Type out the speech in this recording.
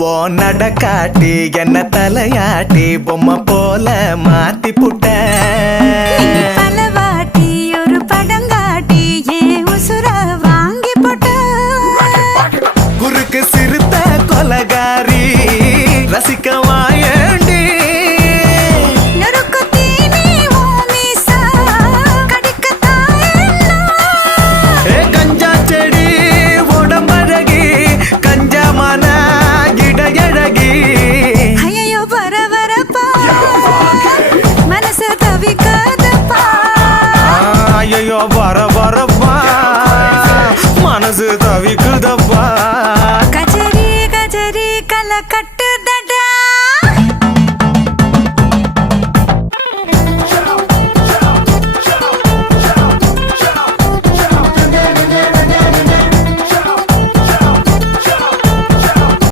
ஓ நடக்காட்டி என்ன தலையாட்டி பொம்மை போல மாத்தி புட்ட பலவாட்டி ஒரு படங்காட்டி ஏன் உசுர வாங்கி போட்ட குறுக்கு சிறுத்த கொலகாரி ரசிக்க வாயண்டி கஞ்சா செடி உடம்பழகி கஞ்சமான இடையழகி ஐயோ வரவரப்பா மனசு தவிக்காதப்பா ஐயோ வர வரப்பா மனசு தவிக்குதப்பா கஜரி கஜரி கலக்கட்ட